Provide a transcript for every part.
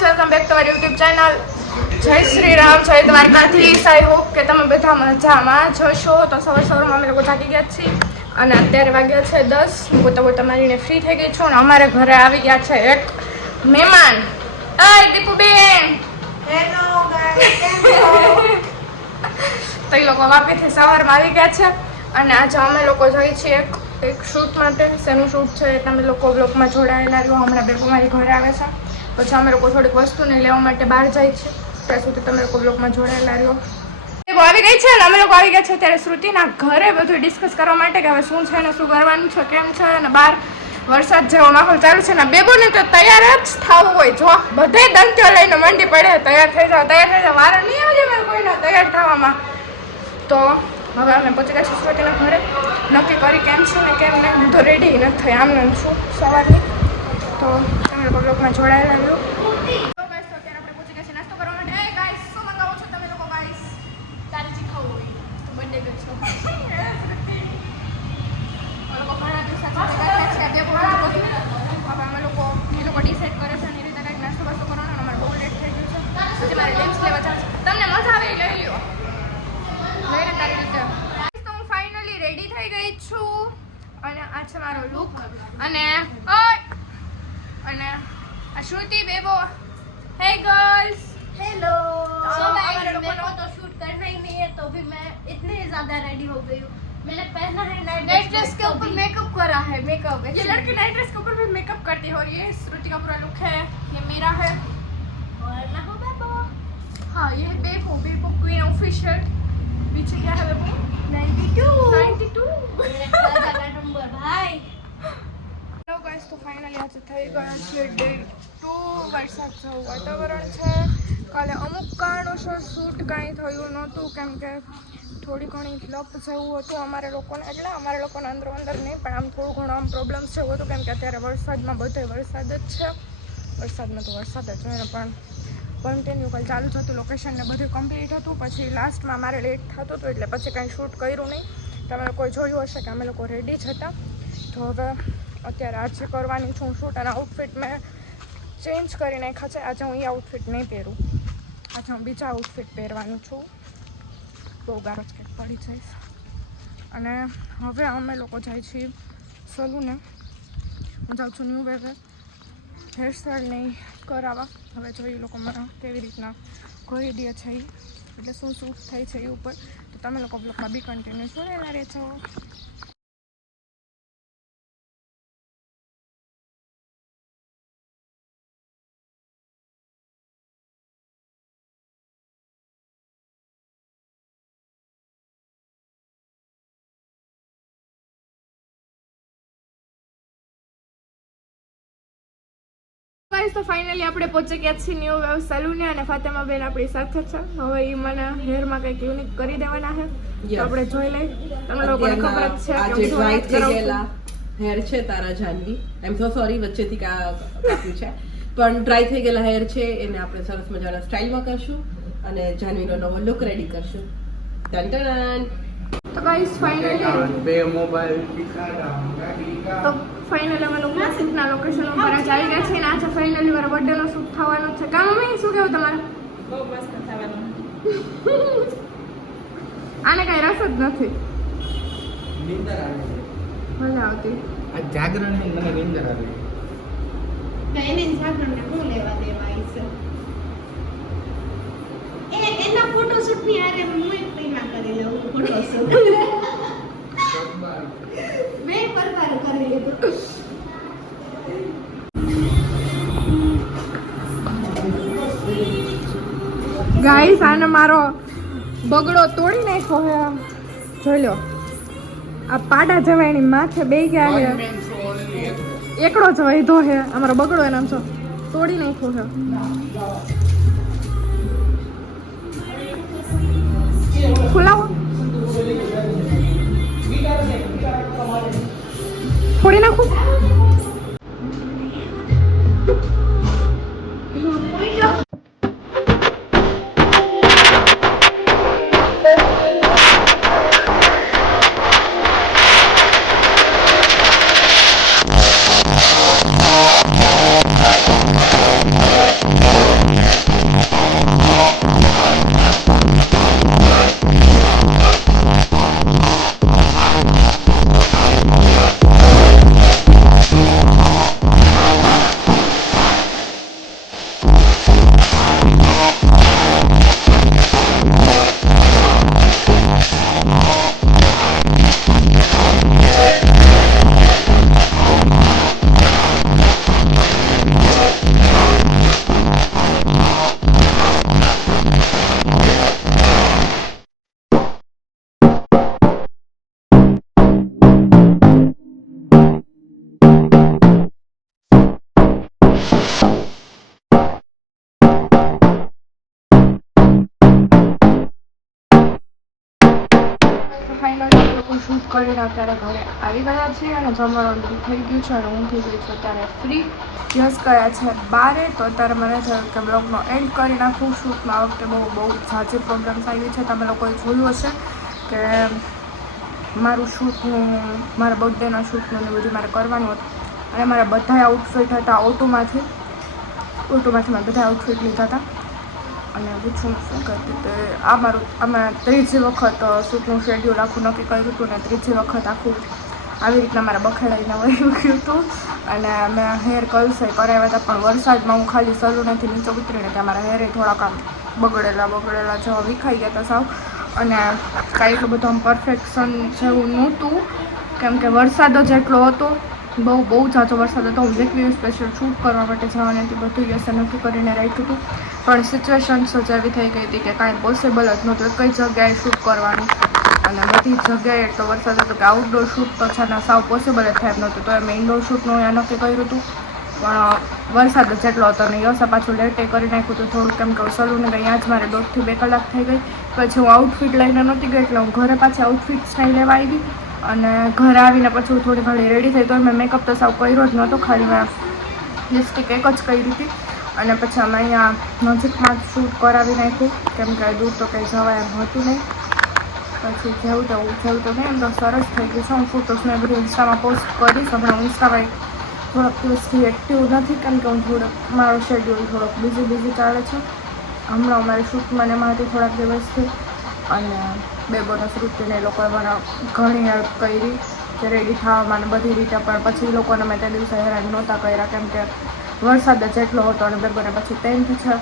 Guys welcome back to my YouTube channel. જય શ્રી રામ, જય Dwarkadhish. I hope કે તમે બધા મજામાં જશો. તો સવારમાં અમે લોકો જાગી ગયા છીએ અને અત્યારે વાગ્યા છે 10. હું પોતા મારીને ફ્રી થઈ ગઈ છું અને અમારે ઘરે આવી ગયા છે એક મહેમાન. દીપુબેન, હેલો ગાઈસ, કેમ છો? તો એ લોકો વાપીથી સવારમાં આવી ગયા છે અને આજે અમે લોકો જઈએ છીએ એક શૂટ માટે. શેનું શૂટ છે તમે લોકો બ્લોગમાં જોડાયેલા રહ્યો. હમણાં બેબો મારી ઘરે આવે છે, પછી અમે લોકો થોડીક વસ્તુને લેવા માટે બહાર જાય છે. ત્યાં સુધી તમે લોકો બ્લોગમાં જોડાયેલા રહ્યો. બેબો આવી ગઈ છે ને અમે લોકો આવી ગયા છે ત્યારે શ્રુતિના ઘરે બધું ડિસ્કસ કરવા માટે કે હવે શું છે ને શું કરવાનું છે, કેમ છે. અને બહાર વરસાદ જેવો માહોલ ચાલુ છે ને બેબોને તો તૈયાર જ થવું હોય. જો બધે દંત્યો લઈને મંડી પડે તૈયાર થઈ જાવ, તૈયાર થઈ જાવ. વારો નહીં આવે મારે કોઈના તૈયાર થવામાં. તો હવે અમે પહોંચી ગયા છીએ શ્રુતિના ઘરે. નક્કી કરી કેમ છે ને કેમ નહીં. હું તો રેડી નથી થઈ, આમને છું સવારની. તો તમે લોકો બ્લોગમાં જોડાયેલા રહ્યો. અને આ છે મારો લુક અને श्रुति बेबो. हे गर्ल्स, हेलो। तो मेरे को तो शूट करना ही नहीं है, तो भी मैं इतने ज्यादा रेडी हो गई हूँ. मैंने पहना है नाइट ड्रेस के ऊपर मेकअप करा है. मेकअप ये लड़की नाइट ड्रेस के ऊपर भी मेकअप करती है. और ये श्रुति का पूरा लुक है, ये मेरा है और मैं हूँ बेबो. हाँ ये है बेबो, बेबो क्वीन ऑफिशियल. पीछे क्या है बेबो? 92 नंबर भाई. હેલો ગાઈસ, તો ફાઇનલી આજે થઈ ગયા છે ડે 2. વરસાદ જેવું વાતાવરણ છે. કાલે અમુક કારણોસર શૂટ કાંઈ થયું નહોતું, કેમ કે થોડી ઘણી લપ જેવું હતું અમારે લોકોને. એટલે અમારે લોકોને અંદર નહીં, પણ આમ થોડું ઘણું આમ પ્રોબ્લેમ્સ જેવું હતું, કેમ કે અત્યારે વરસાદમાં બધે વરસાદ જ છે. વરસાદમાં તો વરસાદ જ હોય ને, પણ કન્ટિન્યુ કાલ ચાલુ જ હતું. લોકેશનને બધું કમ્પ્લીટ હતું. પછી લાસ્ટમાં મારે લેટ થતું હતું એટલે પછી કાંઈ શૂટ કર્યું નહીં. તમે લોકોએ જોયું હશે કે અમે લોકો રેડી જ હતા. તો હવે અત્યારે આજે કરવાની છું શૂટ. અને આઉટફિટ મેં ચેન્જ કરી નાખ્યા છે. આજે હું એ આઉટફિટ નહીં પહેરું, આજે હું બીજા આઉટફિટ પહેરવાનું છું. બહુ ગારો જ કંઈક પડી જઈશ. અને હવે અમે લોકો જાય છીએ સલૂને. હું જાઉં છું ન્યૂ વેવે હેરસ્ટાઈલ નહીં કરાવવા. હવે જોઈએ લોકો મને કેવી રીતના કરી દે છે, એટલે શું શૂટ થાય છે એ ઉપર. તો તમે લોકો બ્લોગમાં બી કન્ટિન્યુ જોડેલા રહેજો. તો ફાઇનલી આપણે પહોંચી ગયા છીએ ન્યૂ વેવ સલૂને અને ફાતેમા બેન આપણી સાથે છે. હવે એ મને હેરમાં કંઈક યુનિક કરી દેવાના છે, તો આપણે જોઈ લઈ. તમને લોકોને ખબર જ છે કે ડ્રાય થઈ ગયેલા હેર છે તારા જાનવી. આઈ એમ સો સોરી વચ્ચેથી કાપ્યું છે, પણ ડ્રાય થઈ ગયેલા હેર છે એને આપણે સરસ મજાના સ્ટાઇલમાં કરશું અને જાનવીનો નવો લુક રેડી કરશું. Ton ton. તો ગાઈસ ફાઇનલી બે મોબાઈલ તો ફાઇનલી અમે લોકો શૂટના લોકેશન ઉપર જ આવી ગયા છીએ. આજે ફાઇનલી મારા બર્થડેનો શૂટ થવાનો છે. કામ મમ્મી શું કહેવું તમારે? બહુ મસ્ત થવાનું. આને કઈ રસ જ નથી. નીંદર આવે છે. મજા આવતી. આ જાગરણ ને મને નીંદર આવે છે. એને જાગરણને હું લેવા દેવાય છે. એના ફોટોશૂટ ની આરે હું એક પૈના કરી લઉં ફોટોશૂટ. મેં પરવાર કરી લીધું. ગાઈસ આને મારો બગડો તોડી નાખ્યો હે. જોઈ લો, આ પાડા જેવા એની માથે બે ગયા છે. એકડો જ વૈધો હે અમારો બગડો. એના આમ તોડી નાખ્યો છે. ખુલાવો, ફોડી નાખું. શૂટ કરીને અત્યારે ઘરે આવી ગયા છીએ અને જમવાનું બધું થઈ ગયું છે અને હું થઈ ગઈ છું અત્યારે ફ્રી. યસ ગયા છે બારે, તો અત્યારે મને થયું કે બ્લોગનો એન્ડ કરી નાખું. શૂટમાં આ વખતે બહુ ઝાઝી પ્રોબ્લેમ્સ આવી છે. તમે લોકોએ જોયું હશે કે મારું શૂટનું, મારા બર્થડેના શૂટનું ને બધું મારે કરવાનું હતું અને મારા બધા આઉટફિટ હતા ઓટોમાંથી મેં બધા આઉટફિટ લીધા હતા. અને પૂછું શું કહેતી તે અમે ત્રીજી વખત શૂટનું શેડ્યુલ આખું નક્કી કર્યું હતું ને ત્રીજી વખત આખું આવી રીતના મારા બખેડાઈને વહી ગયું હતું. અને મેં હેર કર્લ્સ કરાવ્યા હતા, પણ વરસાદમાં હું ખાલી સલૂનેથી નીચે ઉતરીને ત્યાં મારા હેરે થોડાક આમ બગડેલા જેવા વિખાઈ ગયા હતા સાવ. અને કાંઈ એટલું બધું આમ પરફેક્શન જેવું નહોતું, કેમ કે વરસાદ જ એટલો હતો, બહુ ઝાઝો વરસાદ હતો. હું લેકવી સ્પેશિયલ શૂટ કરવા માટે જવાની હતી, બધું યસે નક્કી કરીને રાખ્યું હતું, પણ સિચ્યુએશન્સ જ એવી થઈ ગઈ હતી કે કાંઈ પોસિબલ જ નહોતું એક જ જગ્યાએ શૂટ કરવાનું. અને બધી જગ્યાએ એટલો વરસાદ હતો કે આઉટડોર શૂટ તો છે ને સાવ પોસિબલ જ થાય એમ નહોતું. તો મેં ઇન્ડોર શૂટનું અહીંયા નક્કી કર્યું હતું, પણ વરસાદ જ એટલો હતો ને યસે પાછું લેટે કરી નાખ્યું હતું થોડું, કેમ કે સલૂને અહીંયા જ મારે 1.5 થી 2 કલાક થઈ ગઈ. પછી હું આઉટફિટ લઈને નહોતી ગઈ, એટલે હું ઘરે પાછી આઉટફિટ સ્ટાઇલ લેવા આવી. અને ઘરે આવીને પછી હું થોડી ઘણી રેડી થઈ, તો મેં મેકઅપ તો સાવ કર્યો જ નહોતો, ખાલી મેં લિપસ્ટિક એક જ કરી હતી. અને પછી અમે અહીંયા નજીકમાં જ શૂટ કરાવી નાખ્યું, કેમ કે દૂર તો કંઈ જવાય એમ હતું નહીં. પછી જેવું તો નહીં, એમ તો સરસ થઈ ગયું છે. હું ફોટોસ મેં બધું ઇન્સ્ટામાં પોસ્ટ કરીશ. હમણાં ઇન્સ્ટામાં થોડાક દિવસથી એક્ટિવ નથી, કેમ કે હું મારો શેડ્યુલ થોડોક બીઝી ચાલે છે હમણાં. અમારી શૂટમાં એમાંથી થોડાક દિવસથી અને બે બોનસ રૂટીને એ લોકોએ મને ઘણી હેલ્પ કરી કે રેડી થવામાં અને બધી રીતે, પણ પછી એ લોકોને મેં તે દિવસે હેરાન નહોતા કર્યા, કેમ કે વરસાદ જ એટલો હતો અને બેબોને પછી 10th છે,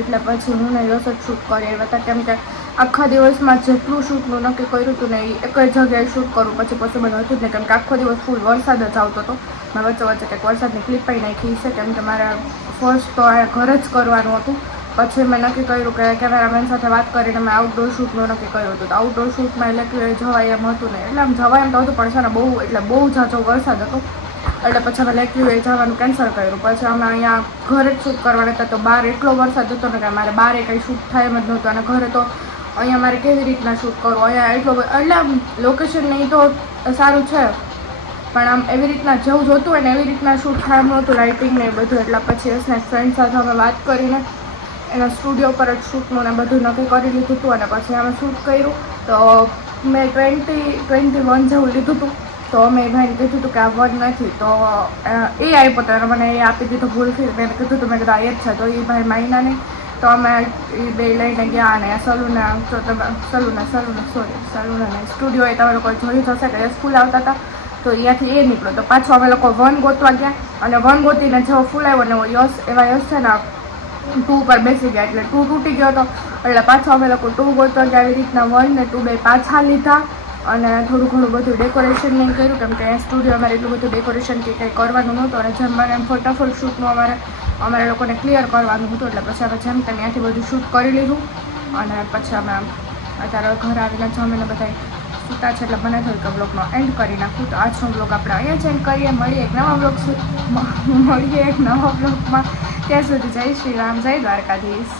એટલે પછી હું ને યસ જ શૂટ કરી આવ્યા હતા. કેમ કે આખા દિવસમાં જેટલું શૂટનું નક્કી કર્યું હતું ને એ એક જ જગ્યાએ શૂટ કરવું પછી પોસિબલ હતું જ નહીં, કેમ કે આખો દિવસ ફૂલ વરસાદ જ આવતો હતો. મેં વચ્ચે કંઈક વરસાદની ક્લિપ પણ નાખી છે, કેમ કે મારે ફર્સ્ટ તો આ ઘરે જ કરવાનું હતું. પછી મેં નક્કી કર્યું કે કેમેરામેન સાથે વાત કરીને મેં આઉટડોર શૂટનું નક્કી કર્યું હતું. તો આઉટડોર શૂટમાં એટલે જવાય એમ હતું નહીં, એટલે આમ જવાય એમ તો હતું, પણ છે ને બહુ ઝાઝો વરસાદ હતો, એટલે પછી અમે લેકવ્યુએ જવાનું કેન્સલ કર્યું. પછી અમે અહીંયા ઘરે જ શૂટ કરવાના હતા, તો બહાર એટલો વરસાદ હતો ને કે મારે બહારે કંઈ શૂટ થાય એમ જ નહોતું. અને ઘરે તો અહીંયા મારે કેવી રીતના શૂટ કરવું, અહીંયા એટલે આમ લોકેશન નહીં તો સારું છે, પણ આમ એવી રીતના જેવું જોતું હોય ને એવી રીતના શૂટ થાય એમ નહોતું, લાઇટિંગ ને એ બધું. એટલે પછી એસના ફ્રેન્ડ સાથે અમે વાત કરીને એના સ્ટુડિયો પર જ શૂટનું ને બધું નક્કી કરી લીધું હતું. અને પછી અમે શૂટ કર્યું, તો મેં 21 જેવું લીધું હતું. તો મેં ભાઈને કીધું હતું કે આ 1 નથી, તો એ આપ્યો હતો, મને એ આપી દીધું ભૂલથી. મેં કીધું હતું, મેં કીધું આ એ જ છે, તો એ ભાઈ માયના નહીં. તો અમે એ બે લઈને ગયા અને સલૂને સ્ટુડિયો એ તમે લોકો જોયું થશે કે ફૂલ આવતા હતા, તો અહીંયાથી એ નીકળ્યો. તો પાછો અમે લોકો 1 ગોતવા ગયા, અને 1 ગોતીને જેવો ફૂલ આવ્યો ને યસ છે ને 2 પર બેસી ગયા, એટલે 2 તૂટી ગયો હતો. એટલે પાછો અમે લોકો 2 ગોતવા ગયા. આવી રીતના 1 ને 2 બે પાછા લીધા અને થોડું ઘણું બધું ડેકોરેશન નહીં કર્યું, કેમ કે સ્ટુડિયો અમારે એટલું બધું ડેકોરેશન કે કંઈ કરવાનું નહોતું. અને જેમ બને એમ ફટાફટ શૂટનું અમારે લોકોને ક્લિયર કરવાનું હતું, એટલે પછી અમે જેમ તેમ ત્યાંથી બધું શૂટ કરી લીધું. અને પછી અમે અત્યારે ઘરે આવીને જમીને બધા સૂતા છે, એટલે મને થયું કે બ્લોગનો એન્ડ કરી નાખું. તો આજનો બ્લોગ આપણે અહીંયા જ એન્ડ કરીએ. મળીએ એક નવા બ્લોગમાં. ત્યાં સુધી જય શ્રી રામ, જય દ્વારકાધીશ.